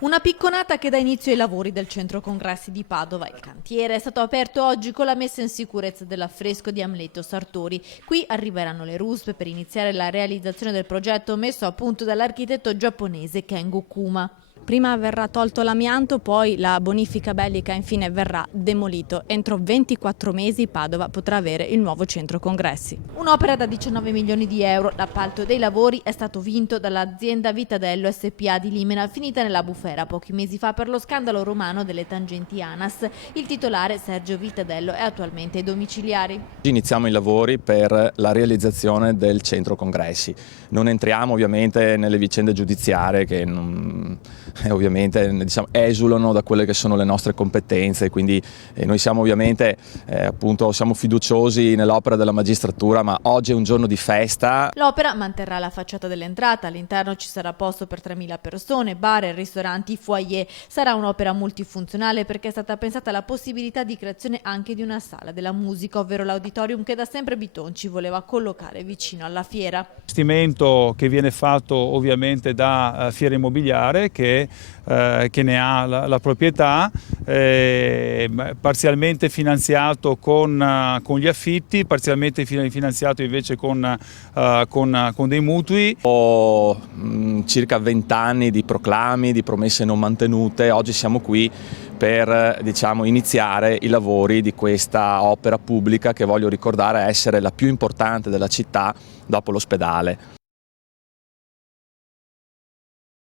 Una picconata che dà inizio ai lavori del centro congressi di Padova. Il cantiere è stato aperto oggi con la messa in sicurezza dell'affresco di Amleto Sartori. Qui arriveranno le ruspe per iniziare la realizzazione del progetto messo a punto dall'architetto giapponese Kengo Kuma. Prima verrà tolto l'amianto, poi la bonifica bellica, infine verrà demolito. Entro 24 mesi Padova potrà avere il nuovo centro congressi. Un'opera da 19 milioni di euro. L'appalto dei lavori è stato vinto dall'azienda Vitadello SPA di Limena, finita nella bufera pochi mesi fa per lo scandalo romano delle tangenti ANAS. Il titolare, Sergio Vitadello, è attualmente ai domiciliari. Iniziamo i lavori per la realizzazione del centro congressi. Non entriamo ovviamente nelle vicende giudiziarie che ovviamente esulano da quelle che sono le nostre competenze, quindi noi siamo ovviamente siamo fiduciosi nell'opera della magistratura, ma oggi è un giorno di festa. L'opera manterrà la facciata dell'entrata, all'interno ci sarà posto per 3.000 persone, bar, ristoranti, foyer. Sarà un'opera multifunzionale perché è stata pensata la possibilità di creazione anche di una sala della musica, ovvero l'auditorium che da sempre Bitonci voleva collocare vicino alla fiera. Investimento che viene fatto ovviamente da Fiera Immobiliare che ne ha la proprietà, parzialmente finanziato con gli affitti, parzialmente finanziato invece con dei mutui. Ho circa 20 anni di proclami, di promesse non mantenute. Oggi siamo qui per iniziare i lavori di questa opera pubblica che voglio ricordare essere la più importante della città dopo l'ospedale.